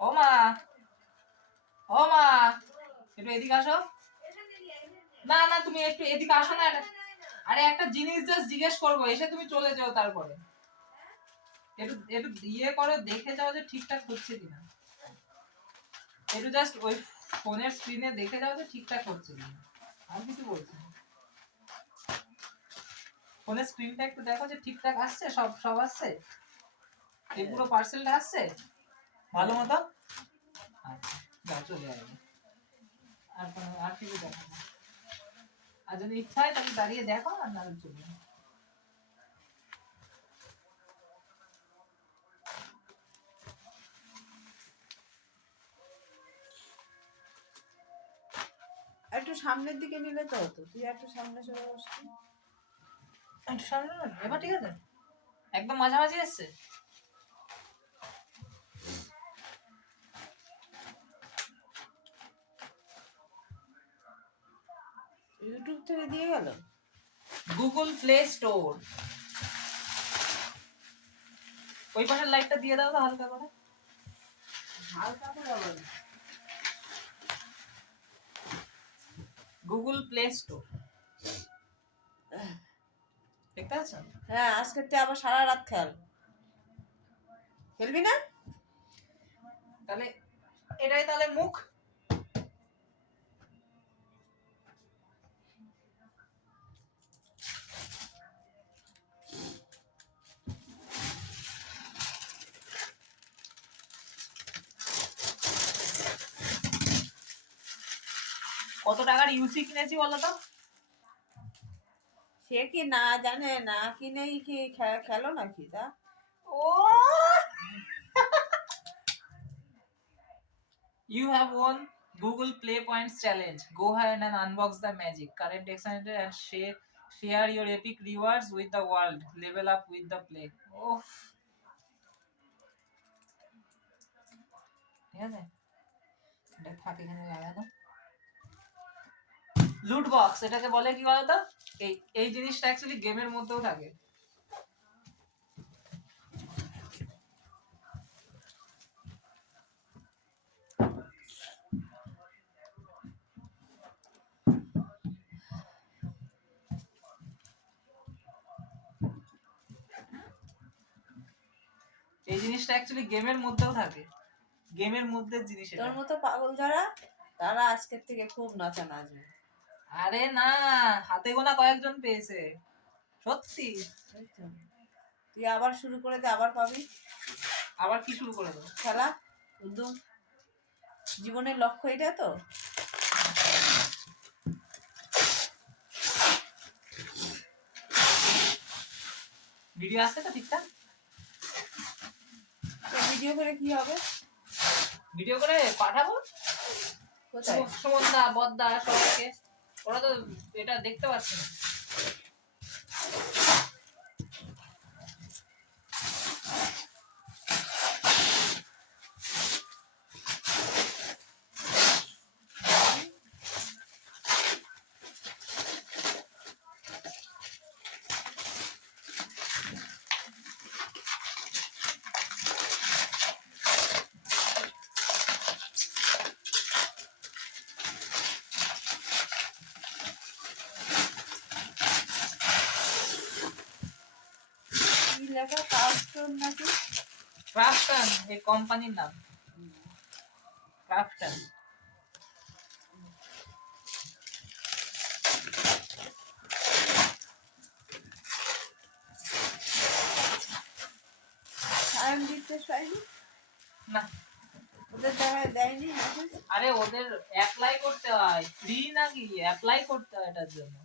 ও মা, ও মা, একটু এদিকে আসো। না না, তুমি একটু এদিকে আসো না। আরে একটা জিনিস জাস্ট জিজ্ঞেস করবো, এসে তুমি চলে যাও। তারপরে একটু একটু ইয়ে করো, দেখে যাও যে ঠিকঠাক হচ্ছে কিনা। একটু জাস্ট ওই ফোনের স্ক্রিনে দেখে যাও যে ঠিকঠাক হচ্ছে কিনা, আর কিছু বলছি না। ফোনের স্ক্রিনটা একটু দেখো যে ঠিকঠাক আসছে, সব সব আসছে, এই পুরো পার্সেলটা আসছে ভালো মতো। আচ্ছা, যাও চলে আসবে। আর কিছু দেখো না। আর যদি ইচ্ছা হয় তাহলে দাঁড়িয়ে দেখো, আর না চলে যাও। একটু সামনের দিকে নিলে তো হতো, তুই একটু সামনে চলে বসতি। একটু সামনে নাও। এবার ঠিক আছে, একদম মাঝামাঝি এসছে। ইউটিউব থেকে দিয়ে গেল। Google play store. ওই পাশের লাইটটা দিয়ে দাও তো হালকা করে। হালকা করে আবার গুগল প্লে স্টোর দেখতে পাচ্ছ? হ্যাঁ, আজকে তুই আবার সারা রাত খেলবি না? তাহলে এটাই তাহলে মুখ। কত টাকার ইউসি কিনেছি বলো তো? সে কি না জানে, না কিনেই কি খেলো নাকি তা? ও, you have won Google Play Points Challenge. Go ahead and unbox the magic. Current excited and share your epic rewards with the world. Level up with the play. Oh, ঠিক আছে, এটা থাকে এখানে লাগানো। লুট বক্স এটাকে বলে, কি বলতো? এই এই জিনিসটা অ্যাকচুয়ালি গেমের মধ্যেও থাকে। এই জিনিসটা অ্যাকচুয়ালি গেমের মধ্যেও থাকে, গেমের মধ্যে জিনিস এটা। তোর মতো পাগল যারা, তারা আজকের থেকে খুব নাচা নাচবে। আরে না, হাতে গোনা কয়েকজন পেয়েছে, সত্যি। তুই আবার শুরু করে দে, আবার পাবি। আবার কি শুরু করে দেবো? খেলা, উদ্যম, জীবনের লক্ষ্য এটা তো। ভিডিও আসছে তো ঠিকঠাক? ভিডিও করে কি হবে? ভিডিও করে পাঠাবো কোথায়? সুমনদা, বদ্দা, সবাইকে। ওরা তো এটা দেখতে পাচ্ছে না। কি লেখা? কাস্টম নাকি? ক্রাফটন, এই কোম্পানির নাম ক্রাফটন। সায়ন দিতে চাইনি না, ওদের দেখায় দেয়নি নাকি? আরে ওদের অ্যাপ্লাই করতে হয়, ফ্রি নাকি? অ্যাপ্লাই করতে হয় এটার জন্য।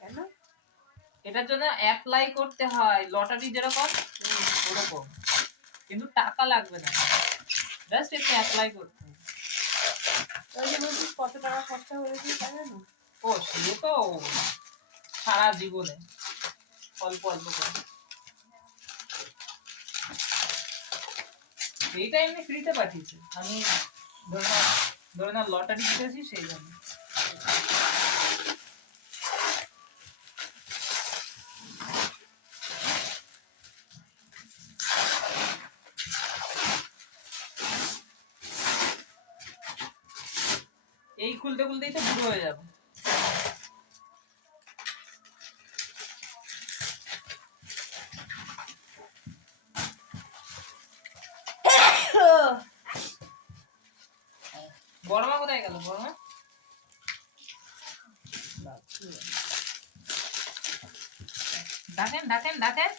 কেন? এটার জন্য অ্যাপ্লাই করতে হয়, লটারি যেরকম ওরকম, কিন্তু টাকা লাগবে না, জাস্ট এমনি অ্যাপ্লাই করতে হবে। ওই যে বলছিস কত টাকা খরচা হয়েছে তা জানো? ও সে তো সারা জীবনে অল্প অল্প করে। এইটা এমনি ফ্রিতে পাঠিয়েছে, আমি ধরে না লটারি জিতেছি সেই জন্য। এই খুলতে খুলতেই তো বুড়ো হয়ে যাবে। বড়মা কোথায় গেল? বড়মা ডাকেন ডাকেন ডাকেন।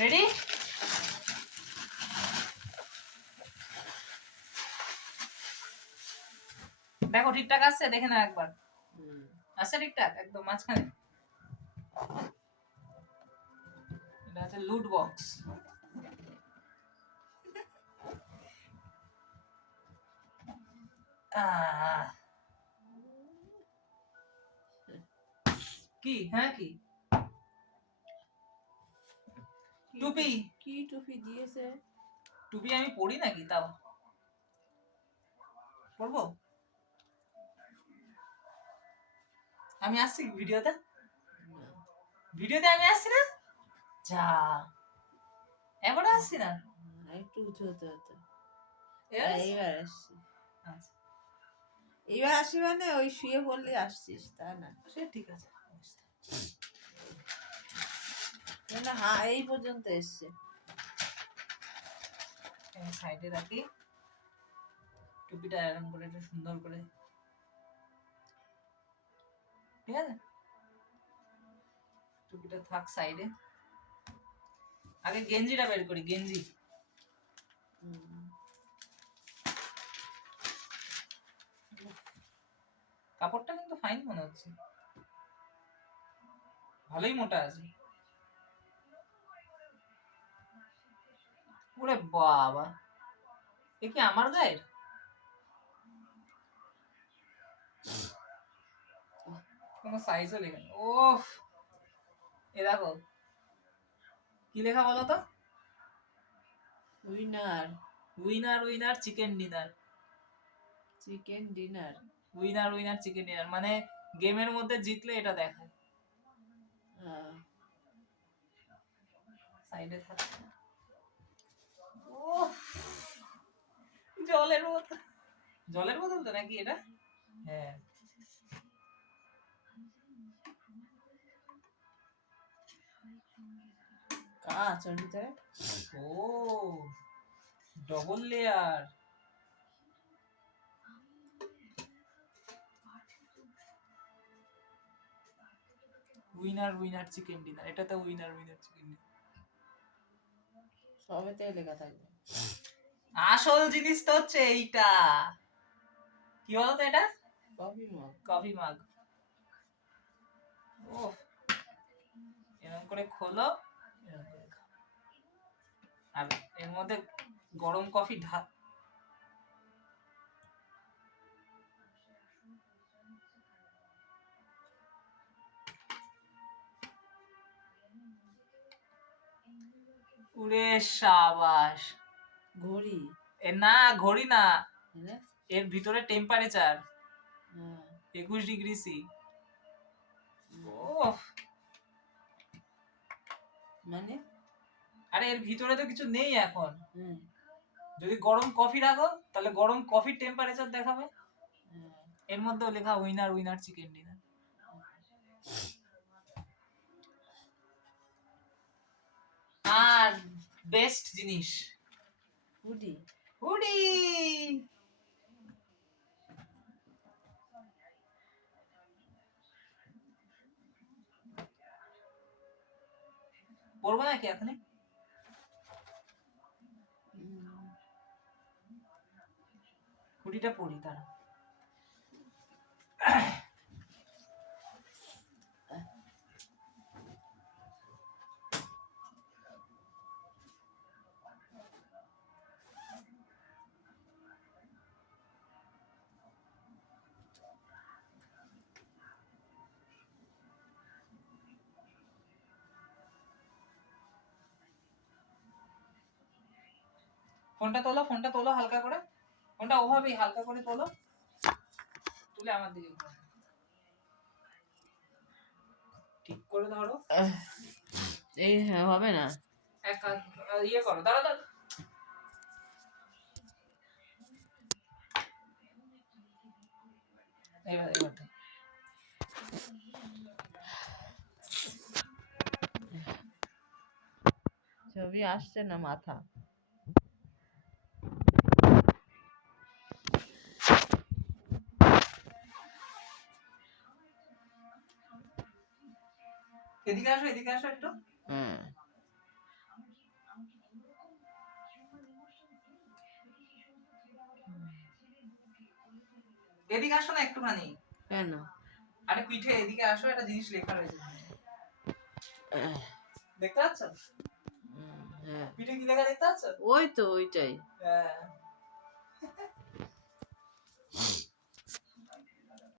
রেডি? দেখো ঠিকঠাক আসছে, দেখে না একবার। আসছে ঠিকঠাক একদম মাঝখানে। এটা হচ্ছে লুট বক্স। কি? হ্যাঁ কি টুপি? কি টুপি দিয়েছে? টুপি আমি পরি নাকি? তাও পরবো। আমি আসছি ভিডিওতে? ভিডিওতে আমি আসছি না? যা, এবারে আসছি না? একটু উঁচু হতে হতে। এবার আসছি? এইবার আসছি। আচ্ছা, এইবার আসি মানে ওই শুয়ে পড়লে আসছিস তা না? সে ঠিক আছে। না হ্যাঁ এই পর্যন্ত এসছে। সাইডে রাখি টুপিটা, এরকম করে একটু সুন্দর করে। ঠিক আছে, টুপিটা থাক সাইডে। আগে গেঞ্জিটা বের করি। গেঞ্জি, কাপড়টা কিন্তু ফাইন মনে হচ্ছে, ভালোই মোটা আছে। ওরে বাবা, এ কি আমার গায়ের? কোনো সাইজও লেখা নেই। ওফ, এ দেখো কি লেখা বলো তো? Winner. Winner winner chicken dinner. Chicken dinner. Winner winner chicken dinner মানে গেমের মধ্যে জিতলে এটা দেখায়। সাইডে থাকে। ওফ, জলের বোতল। জলের বোতল তো নাকি এটা? হ্যাঁ। কাঁচ ওর ভিতরে। ও, double layer. Winner winner chicken dinner, এটাতে উইনার উইনার চিকেন ডিনার সবেতে লেখা থাকবে। আসল জিনিস তো হচ্ছে এইটা। কি বলতো এটা? Coffee mug. কফি মাগ। ও, এরকম করে খোলো, এরকম করে খাও। আর এর মধ্যে গরম কফি ঢাল। উরে সাবাস। ঘড়ি। এ না, ঘড়ি না, এর ভিতরে টেম্পারেচার 21 ডিগ্রি সি। ওহ, মানে আরে এর ভিতরে তো কিছু নেই এখন। যদি গরম কফি রাখো তাহলে গরম কফির টেম্পারেচার দেখাবে। এর মধ্যেও লেখা উইনার উইনার চিকেন ডিনার। আর বেস্ট জিনিস হুডি। হুডি। পরবো নাকি এখনই? হুডিটা পরি তারা। ফোনটা তোলো, ফোনটা তোলো হালকা করে। ফোনটা ওভাবেই হালকা করে তোলো, তুলে আমার দিকে ঠিক করে ধরো। এই হবে না। এক ইয়ে করো, দাঁড়া দাঁড়া। এবার এবার দে। ছবি আসছে না মাথা। এদিকে আসো একটু। হুম। এদিকে আসো না একটুখানি। কেন? আরে পিঠে এদিকে আসো, একটা জিনিস লেখা রয়েছে। দেখতে পাচ্ছ? হ্যাঁ, পিঠে কি লেখা দেখতে পাচ্ছ? ওই তো ওইটাই। হ্যাঁ।